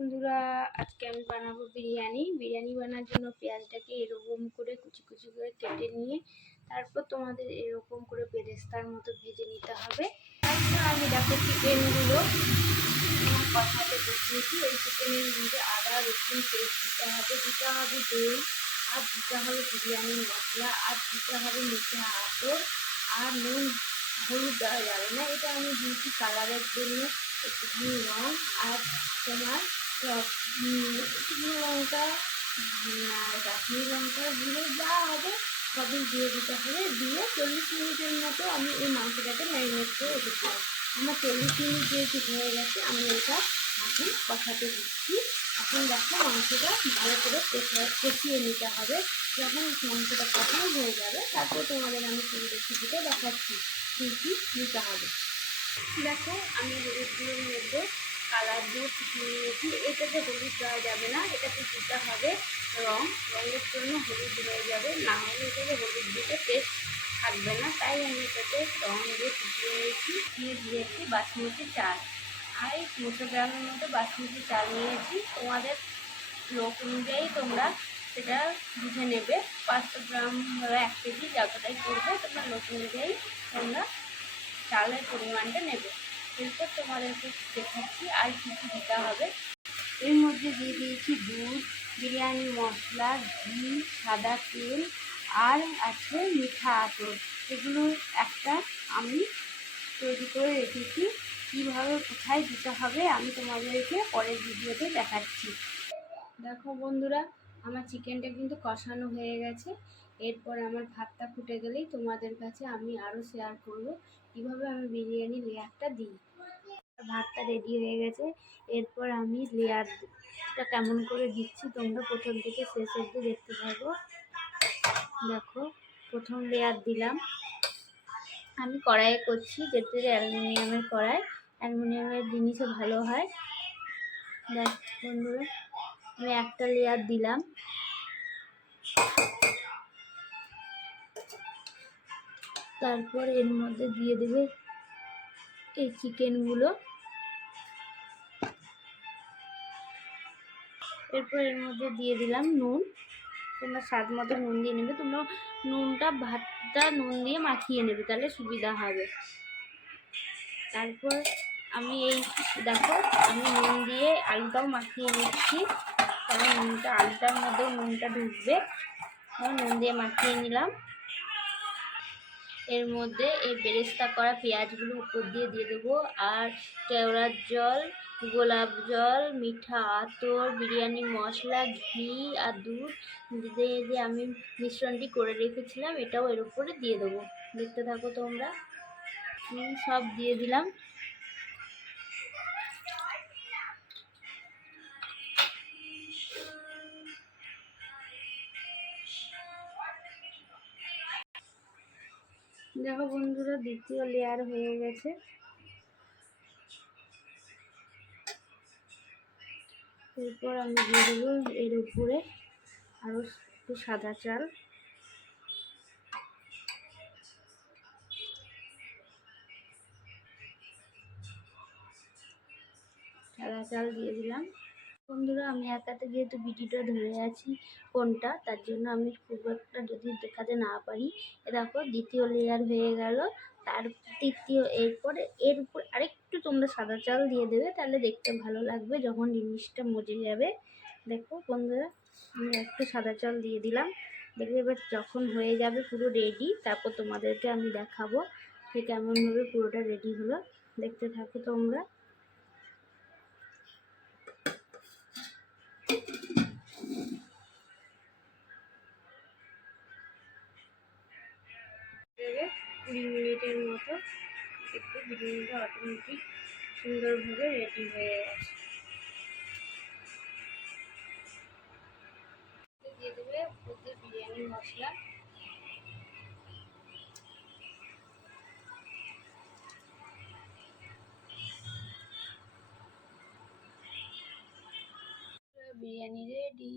বন্ধুরা, আজকে আমি বানাবো বিরিয়ানি। বানানোর জন্য পেঁয়াজটাকে এরকম করে কুচি কুচি করে কেটে নিয়ে তারপর তোমাদের এরকম করে বেরেস্তার মতো ভেজে নিতে হবে। তারপর আমি দেখো চিকেনগুলো কষাতে বসিয়েছি। এই চিকেনের মধ্যে আদা রসুন পেস্ট দিতে হবে দই, আর দিতে হবে বিরিয়ানির মশলা, আর দিতে হবে মিঠা আতর, আর নুন হলুদ দেওয়া যাবে না। এটা আমি দিয়েছি কালারের জন্য, একটুখানি রঙ, আর তোমার শুকনো লঙ্কা, কাশ্মীরি লঙ্কা গুঁড়ো যা হবে সবই দিয়ে দিতে হবে। দিয়ে 40 মিনিটের মতো আমি এই মাংসটাকে ম্যারিনেট করে রেখেছিলাম। আমার 40 মিনিট যেহেতু হয়ে গেছে, আমি এটা এখন কষাতে দিচ্ছি। এখন দেখো মাংসটা ভালো করে কষিয়ে নিতে হবে। যখন মাংসটা কষানো হয়ে যাবে তারপর তোমাদের আমি পুরো রেসিপিটা দেখাচ্ছি কী কী দিতে হবে। দেখো আমি হলুদ গুঁড়োর মধ্যে কালার দিয়ে ফুটিয়ে নিয়েছি। এটাতে হলুদ দেওয়া যাবে না, এটাতে দিতে হবে রঙের জন্য হলুদ হয়ে যাবে, না হলে এটাতে হলুদ দিতে টেস্ট থাকবে না। তাই আমি এটাতে রঙ দিয়ে ফুটিয়ে নিয়েছি। দিয়েছি বাসমতি চাল, আর এই 200 গ্রামের মতো বাসমতি চাল নিয়েছি। তোমাদের লোক অনুযায়ী তোমরা সেটা বুঝে নেবে। 500 গ্রাম 1 কেজি যতটাই করবে তোমরা লোক অনুযায়ী তোমরা চালের পরিমাণটা নেবে। এরপর তোমাদেরকে দেখাচ্ছি আর কী কী দিতে হবে। এর মধ্যে দিয়ে দিয়েছি দুধ, বিরিয়ানি মশলা, ঘি, সাদা তেল, আর আছে মিঠা আতর। এগুলো একটা আমি তৈরি করে রেখেছি। কীভাবে কোথায় দিতে হবে আমি তোমাদেরকে পরের ভিডিওতে দেখাচ্ছি। দেখো বন্ধুরা, আমার চিকেনটা কিন্তু কষানো হয়ে গেছে। এরপর আমার ভাতটা ফুটে গেলেই তোমাদের কাছে আমি আরও শেয়ার করব কীভাবে আমি বিরিয়ানি লেয়ারটা দিই। ভাতটা রেডি হয়ে গেছে। এরপর আমি লেয়ারটা কেমন করে দিচ্ছি তোমরা প্রথম থেকে শেষ অবধি দেখতে পাবো। দেখো, প্রথম লেয়ার দিলাম। আমি কড়াইয়ে করছি, যেটা অ্যালুমিনিয়ামের কড়াই। অ্যালুমিনিয়ামের জিনিসও ভালো হয়। দেখ বন্ধুরা, আমি একটা লেয়ার দিলাম। তারপর এর মধ্যে দিয়ে দেবে এই চিকেনগুলো। এরপর এর মধ্যে দিয়ে দিলাম নুন। তোমরা স্বাদ মতো নুন দিয়ে নেবে। তোমরা ভাতটা নুন দিয়ে মাখিয়ে নেবে, তাহলে সুবিধা হবে। তারপর আমি দেখো আমি নুন দিয়ে আলুটাও মাখিয়ে নিচ্ছি, কারণ আলুটার মধ্যেও নুনটা ঢুকবে। নুন দিয়ে মাখিয়ে নিলাম। এর মধ্যে এই বেরেস্তা করা পেঁয়াজগুলো উপর দিয়ে দেবো, আর কেওড়ার জল, গোলাপ জল, মিঠা আতর, বিরিয়ানি মশলা, ঘি আর দুধ দিয়ে যে আমি মিশ্রণটি করে রেখেছিলাম এটাও এর উপরে দিয়ে দেবো। দেখতে থাকো তোমরা। সব দিয়ে দিলাম। দেখো বন্ধুরা, দ্বিতীয় লেয়ার হয়ে গেছে। এরপর আমি দিয়ে দেবো এর উপরে আরও একটু সাদা চাল। দিয়ে দিলাম। বন্ধুরা, আমি একাতে যেহেতু ভিডিওটা ধরে আছি কোনটা, তার জন্য আমি খুব একটা যদি দেখাতে না পারি। দেখো দ্বিতীয় লেয়ার হয়ে গেল। তার এরপরে এর উপর আরেকটু তোমরা সাদা চাল দিয়ে দেবে, তাহলে দেখতে ভালো লাগবে যখন জিনিসটা মজে যাবে। দেখো বন্ধুরা, আমি একটু সাদা চাল দিয়ে দিলাম। দেখবে এবার যখন হয়ে যাবে পুরো রেডি, তারপর তোমাদেরকে আমি দেখাবো যে কেমনভাবে পুরোটা রেডি হলো। দেখতে থাকো তোমরা। দেবে 20 মিনিটের মতো, একটু বিরিয়ানিটা অটোমেটিক সুন্দরভাবে রেডি হয়ে গেছে। দিয়ে দেবে ওদের বিরিয়ানি মশলা। বিরিয়ানি রেডি।